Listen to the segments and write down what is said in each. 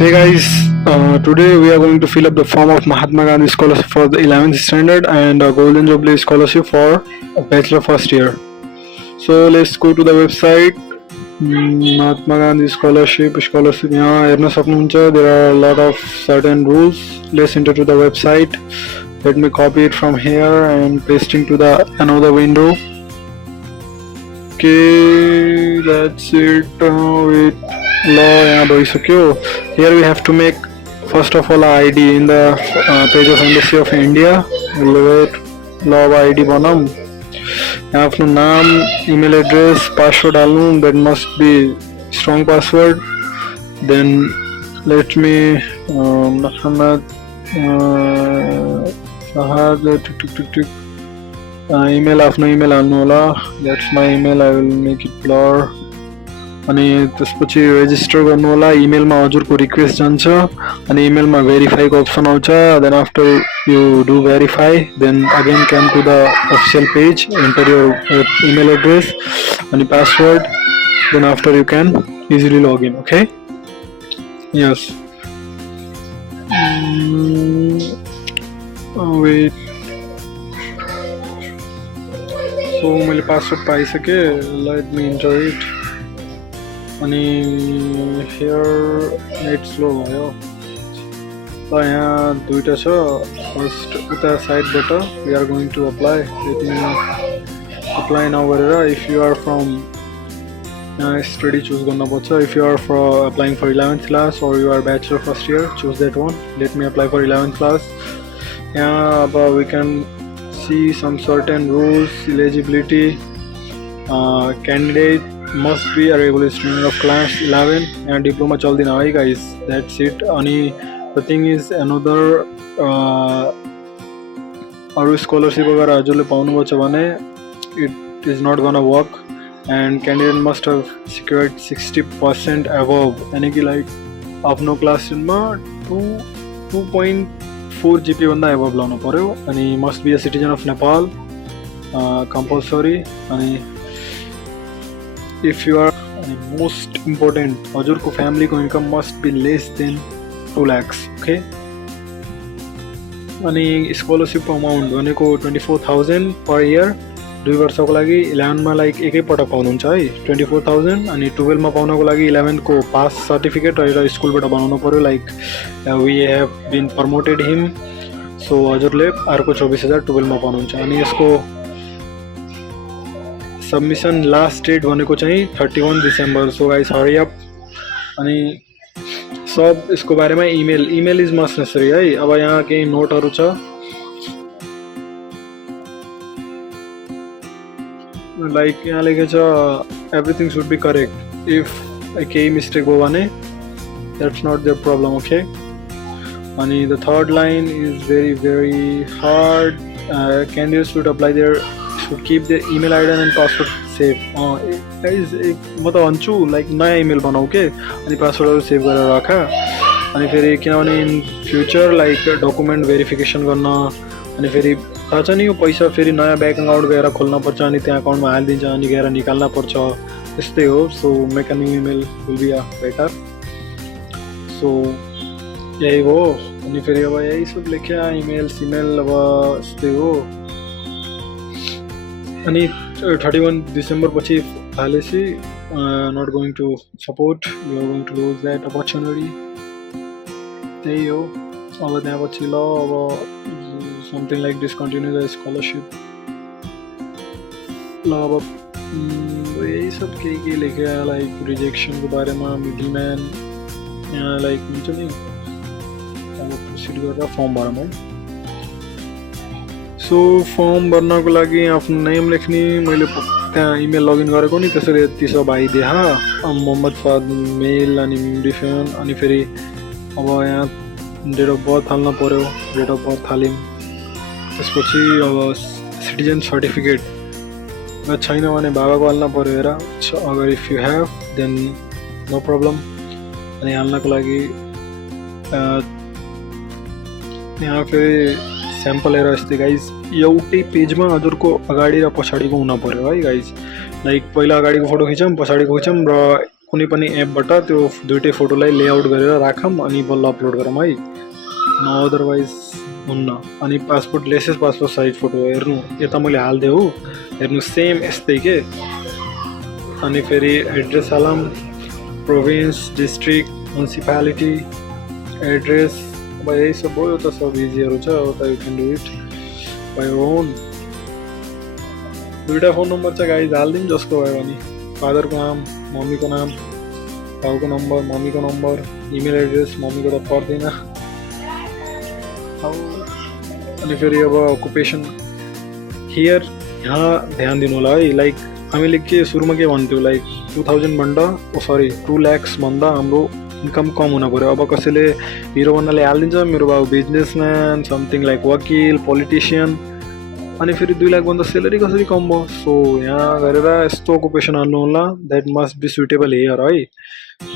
Hey guys, today we are going to fill up the form of Mahatma Gandhi Scholarship for the 11th standard and a Golden Jubilee Scholarship for Bachelor first year. So let's go to the website. Mahatma Gandhi scholarship यहाँ हेर्न सक्नुहुन्छ. There are a lot of certain rules. Let's enter to the website. Let me copy it from here and pasting to the another window. Okay, that's it. Wait, law यहाँ भइसक्यो. Here we have to make first of all ID in the page of Embassy of India. Wait, law ID बनाऊँ. यहाँ आफ्नो नाम, email address, password हाल्नु. That must be strong password. Then let me Muhammad Fahad email आफ्नो email हाल्नु होला. That's my email. I will make it blur. अनि त्यसपछि रेजिस्टर गर्नु होला. इमेलमा हजुरको रिक्वेस्ट जान्छ अनि इमेलमा भेरिफाईको अप्सन आउँछ. Then after you do verify then again come to the official page, enter your email address अनि password. Then after you can easily log in. Okay, yes. Wait, so मैले पासवर्ड पाइसकेँ. Let me enter it. अनि here net slow भयो. ल यहाँ दुईटा छ. First उता साइडबाट we are going to apply. Apply now गरेर इफ यु आर फ्रम यहाँ स्टडी चुज गर्नुपर्छ. If you are for applying for 11th class or you are bachelor first year, choose that one. Let me apply for 11th class. यहाँ अब we can see some certain rules. Eligibility candidate must be a regular student of class 11 and diploma चल्दिन है guys. That's it. अनि the thing is another अरू scholarship अगर हजुरले पाउनुभएको छ भने it is not gonna work and candidate must have secured 60% above. यानी कि लाइक आफ्नो क्लास 10 मा 2.4 GPA भन्दा above लाउनु पर्यो. अनि must be a citizen of Nepal compulsory. अनि if you are most important हजुरको फ्यामिलीको income must be less than 2 lakhs. Okay, अनि स्कॉलरशिप अमाउन्ट भनेको 24,000 पर इयर 2 वर्षको लागि. 11 मा लाइक एकैपटक पाउनुहुन्छ है 24,000. अनि 12 मा पाउनको लागि 11 को पास सर्टिफिकेट एउटा स्कुलबाट बनाउनु पर्यो. Like we have been promoted him, so हजुरले अर्को 24,000 12 मा पाउनुहुन्छ. अनि यसको सबमिसन लास्ट डेट भनेको चाहिँ 31 December. So guys hurry up. अनि सब यसको बारेमा इमेल इज मस्ट नेसेसरी है. अब यहाँ केही नोटहरू छ. लाइक यहाँ लेखेको छ everything should be correct. If केही मिस्टेक हो भने that's not their problem. Okay, अनि the third line is very very hard. Candidate should apply there should keep the email ID and password safe. Guys म त भन्छु like नयाँ email बनाऊ के अनि पासवर्डहरू सेभ गरेर राख. अनि फेरि किनभने in future like document verification गर्न अनि फेरि थाहा छ नि यो पैसा फेरि नयाँ ब्याङ्क अकाउन्ट गएर खोल्नुपर्छ अनि त्यहाँ अकाउन्टमा हालिदिन्छ अनि गएर निकाल्न पर्छ. त्यस्तै हो. So make a new email will be a better. So यही हो. अनि फेरि अब यही सब लेख्या इमेल सिमेल अब यस्तै हो. अनि 31 डिसेम्बर पछि हालेपछि not going to support, you are going to lose that opportunity. त्यही हो. अब त्यहाँपछि ल अब something like discontinue the scholarship. ल अब यही सब के लेख्या लाइक रिजेक्सनको बारेमा मिडलम्यान यहाँ लाइक हुन्छ नि. अब प्रोसिड गरेर फर्म भरौँ है. सो फर्म भर्नको लागि आफ्नो नेम लेख्ने. मैले त्यहाँ इमेल लगइन गरेको नि त्यसरी यति सब आइदिए. मोहम्मद फाद मेल अनि डिफेन. अनि फेरि अब यहाँ डेट अफ बर्थ हाल्न पर्यो. डेट अफ बर्थ हाल्यौँ. त्यसपछि अब सिटिजन सर्टिफिकेट छैन भने बाबाको हाल्न पर्यो. हेर अगर if you have then no problem. अनि हाल्नको लागि यहाँ फेरि स्याम्पल हेर यस्तै गाइज. एउटै पेजमा हजुरको अगाडि र पछाडिको हुन पर्यो है गाइज. लाइक पहिला अगाडिको फोटो खिचौँ, पछाडिको खिचौँ र कुनै पनि एपबाट त्यो दुईटै फोटोलाई लेआउट गरेर राखौँ अनि बल्ल अपलोड गरौँ है, न अदरवाइज हुन्न। अनि passport laces passport size photo हेर्नु, यता मैले हालिदिएँ हो, हेर्नु सेम यस्तै के। अनि फेरि एड्रेस हालौँ, प्रोभिन्स, डिस्ट्रिक्ट, म्युनिसिपालिटी, एड्रेस, अब यही सब हो। यो त सब इजीहरू छ, अब त you can do it by your own. दुईवटा फोन नम्बर छ गाइज, हालिदिउँ जसको भयो भने। फादरको नाम, मम्मीको नाम, बाउको नम्बर, मम्मीको नम्बर, इमेल एड्रेस, मम्मीको त पर्दैन। अनि फेरि अब अकुपेसन हियर, यहाँ ध्यान दिनु होला है। लाइक हामीले के सुरुमा के भन्थ्यौँ, लाइक 2 lakhs भन्दा हाम्रो इन्कम कम हुन पऱ्यो। अब कसैले हिरो भन्नाले हालिदिन्छ मेरो बाबु बिजनेसम्यान, समथिङ लाइक वकिल, पोलिटिसियन, अनि फेरि 2 लाख भन्दा सेलेरी कसरी कम भयो। सो यहाँ गरेर यस्तो अकुपेसन हाल्नु होला that must be suitable here है।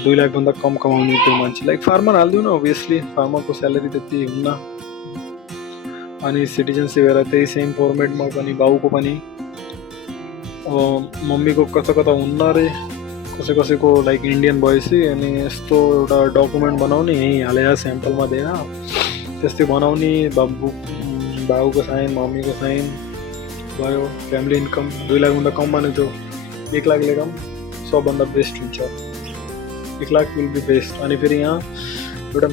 2 लाख भन्दा कम कमाउने त्यो मान्छे, लाइक फार्मर हालिदिउँ न, अभियसली फार्मरको स्यालेरी त्यति हुन्न। अनि सिटिजनसिप हेरेर त्यही सेम फर्मेटमा पनि बाउको पनि। अब मम्मीको कता कता हुन्न अरे, कसैको लाइक इन्डियन भएपछि अनि यस्तो एउटा डकुमेन्ट बनाउने, यहीँ हालेर स्याम्पलमा दिएर त्यस्तै बनाउने। बाउको साइन, मम्मीको साइन भयो। फ्यामिली इन्कम 2 लाखभन्दा कम भनेको 1 लाख लिएर सबभन्दा बेस्ट हुन्छ। 1 लाख विल बी बेस्ट। अनि फेरि यहाँ एउटा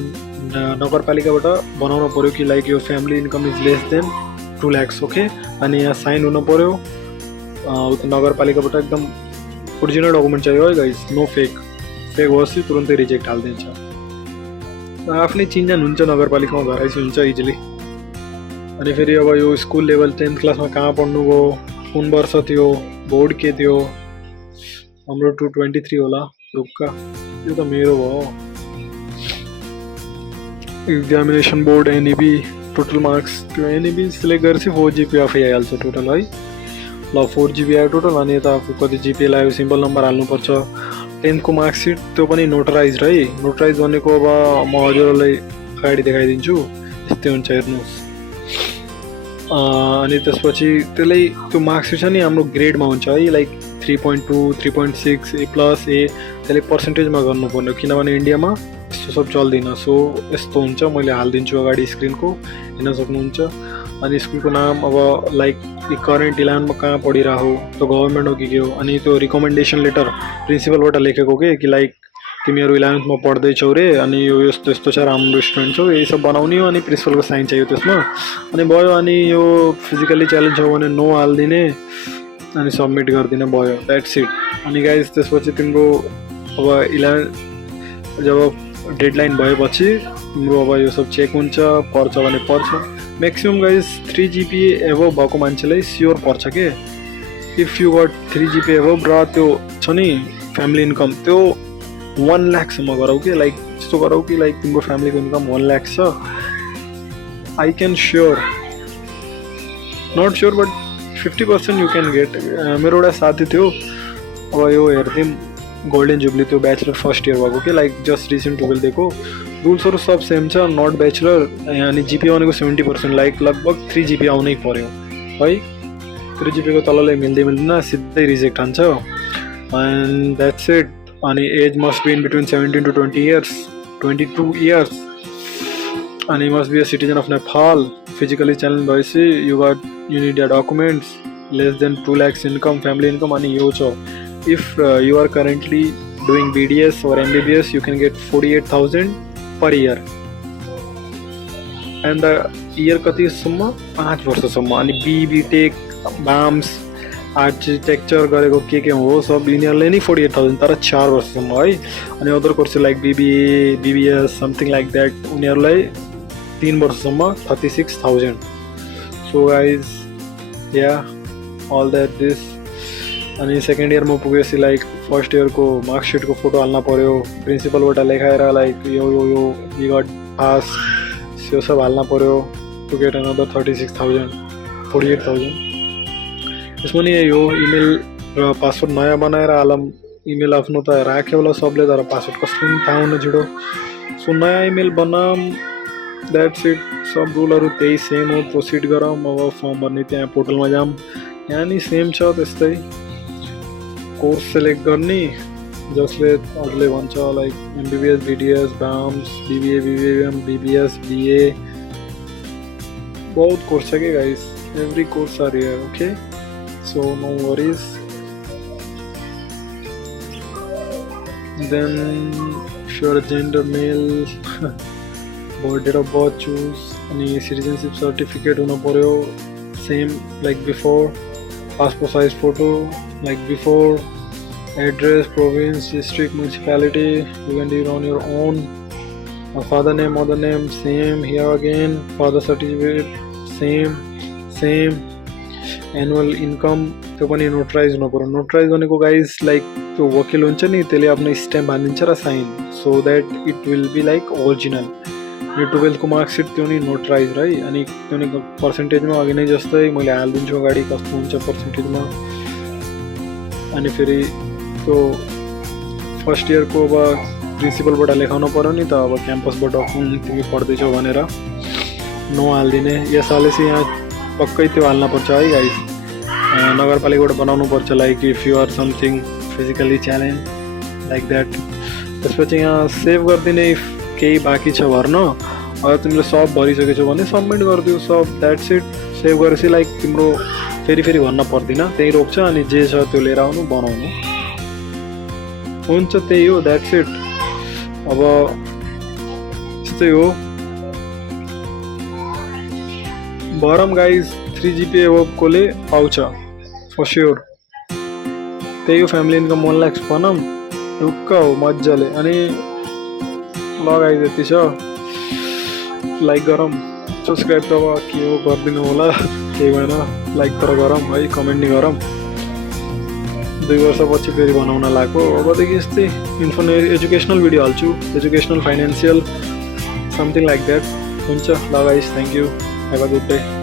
नगरपालिकाबाट बनाउनु पऱ्यो कि लाइक यो family income is lace than 2 lakhs, okay. अनि यहाँ साइन हुनु पऱ्यो उता नगरपालिकाबाट, एकदम ओरिजिनल डकुमेन्ट चाहियो है गाइज, नो फेक। फेक होस् तुरुन्तै रिजेक्ट हालिदिन्छ। आफ्नै चिन्जान हुन्छ नगरपालिकामा, घरैसी हुन्छ इजिली। अनि फेरि अब यो स्कुल लेभल 10th क्लासमा कहाँ पढ्नुभयो, कुन वर्ष थियो, बोर्ड के थियो, हाम्रो 223 होला रुक्का, यो त मेरो भयो। Examination board, NEB, total marks, त्यो एनइबी सिलेक्ट गरेपछि 4 GB आफै आइहाल्छ टोटल है। ल 4 GB आयो टोटल। अनि यता आफू कति जिपी लाग्यो, सिम्पल नम्बर हाल्नुपर्छ। 10th को मार्कसिट त्यो पनि नोटराइज है। नोटराइज भनेको अब म हजुरहरूलाई अगाडि देखाइदिन्छु, यस्तै हुन्छ हेर्नुहोस्। अनि त्यसपछि त्यसलाई त्यो मार्कसिट छ नि हाम्रो ग्रेडमा हुन्छ है, लाइक 3.2, 3.6, A+, ए, त्यसले पर्सेन्टेजमा गर्नुपर्ने, किनभने इन्डियामा यस्तो सब चल्दैन। सो यस्तो हुन्छ, मैले हालिदिन्छु अगाडि स्क्रिनको, हेर्न सक्नुहुन्छ। अनि स्कुलको नाम, अब लाइक करेन्ट 11मा कहाँ पढिरहेको, त्यो गभर्मेन्ट हो कि के हो। अनि त्यो रिकमेन्डेसन लेटर प्रिन्सिपलबाट लेखेको कि लाइक तिमीहरू 11th पढ्दैछौ रे, अनि यो यस्तो यस्तो छ, राम्रो स्टुडेन्ट छौ, यही सब बनाउने हो। अनि प्रिन्सिपलको साइन चाहियो त्यसमा, अनि भयो। अनि यो फिजिकली च्यालेन्ज हो भने नो हालिदिने, अनि सबमिट गरिदिने, भयो, द्याट्स इट। अनि गाइज त्यसपछि तिम्रो अब 11 जब डेडलाइन भएपछि तिम्रो अब यो सब चेक हुन्छ, पर्छ भने पर्छ। म्याक्सिमम् गाइज 3 GB एभव भएको मान्छेलाई स्योर पर्छ के। If you got 3 GB above र त्यो छ नि फ्यामिली इन्कम, त्यो 1 लाखसम्म गराउ कि, लाइक यस्तो गराउ कि लाइक तिम्रो फ्यामिलीको इन्कम 1 लाख छ। I can sure, not sure but 50% you can get. मेरो एउटा साथी थियो, अब यो हेरिदिउँ गोल्डन जुब्ली, त्यो ब्याचलर फर्स्ट इयर भएको कि, लाइक जस्ट रिसेन्ट 12 दिएको। रुल्सहरू सब सेम छ, नट ब्याचलर। अनि जिपी भनेको 70%, लाइक लगभग 3 GB आउनै पर्यो है। 3 GB को तललाई मिल्दैन, सिधै रिजेक्ट हान्छ। And that's it. अनि age must be in between 17 to 20 years, 22 years। अनि must be a citizen of Nepal. Physically challenge भएपछि you need your documents, less than 2 lakhs income, family income. अनि यो छ, if you are currently doing BDS or MBBS, you can get 48,000 per year. And the year कतिसम्म, 5 वर्षसम्म। अनि BTech, BAMS, architecture गरेको के हो सब यिनीहरूले नै 48,000, तर 4 वर्षसम्म है। अनि other course like BBA, BBS, something like that, उनीहरूलाई 3 वर्षसम्म 36,000। सो गाइज या अल द्याट दिस। अनि सेकेन्ड इयरमा पुगेपछि लाइक फर्स्ट इयरको मार्कसिटको फोटो हाल्न पऱ्यो, प्रिन्सिपलबाट लेखाएर लाइक यो यु गट पास, यो सब हाल्न पऱ्यो टु गेट अनदर 36,000, 48,000। यसमा नि यो इमेल र पासवर्ड नयाँ बनाएर हालौँ। इमेल आफ्नो त राख्यो होला सबले, तर पासवर्ड कसले पनि थाहा हुन छिटो। सो नयाँ इमेल बनाऊँ, द्याट्स इट। सब रुलहरू त्यही सेम हो, प्रोसिड गरौँ। अब फर्म भर्ने त्यहाँ पोर्टलमा जाऊँ, यहाँ नि सेम छ त्यस्तै। कोर्स सेलेक्ट गर्ने, जसले अरूले भन्छ like MBBS BDS BAMS BBA BBM BBS BA बहुत कोर्स है कि guys every course are here okay so no worries then sure gender male birth date of birth choose अनि सिटिजनशिप सर्टिफिकेट हुनु पर्यो same like before passport size photo like before address province district municipality you can do it on your own father name mother name same here again father certificate same annual income त्यो पनि notarise हुनु पर्यो notarise भनेको guys like त्यो वकिल हुन्छ नि त्यसले आफ्नो स्ट्याम्प हानिदिन्छ र sign so that it will be like original यो 12को मार्कसिट त्यो नि नोटराइज है अनि त्यो नि पर्सेन्टेजमा अघि नै जस्तै मैले हालिदिन्छु अगाडि कस्तो हुन्छ पर्सेन्टेजमा अनि फेरि त्यो फर्स्ट इयरको अब प्रिन्सिपलबाट लेखाउनु पर्यो नि त अब क्याम्पसबाट तिमी पढ्दैछौ भनेर नो हालिदिने यसपालि यहाँ पक्कै त्यो हाल्नुपर्छ है गाइस नगरपालिकाबाट बनाउनु पर्छ like if you are something physically challenge like that त्यसपछि यहाँ सेभ गरिदिने इफ केही बाँकी छ भर्न अगर तिमीले सब भरिसकेछौ भने सबमिट गरिदिऊ सब द्याट्स इट सेभ गरेपछि लाइक तिम्रो फेरि फेरि भन्न पर्दैन त्यही रोक्छ अनि जे छ त्यो लिएर आउनु बनाउनु हुन्छ त्यही हो द्याट्स इट अब यस्तै हो भरम गाइज 3 GPA कोले पाउँछ फर स्योर त्यही हो फ्यामिली इन्कम 1 लाख भनौँ ढुक्क हो मजाले अनि ल गाइज यति छ लाइक गरौँ सब्सक्राइब त अब के हो गरिदिनु होला केही भएन लाइक तर गरौँ है कमेन्ट नि गरौँ 2 वर्षपछि फेरि बनाउन लाग्यो अबदेखि यस्तै एजुकेसनल भिडियो हाल्छु educational financial something like that हुन्छ ल guys thank you have a good day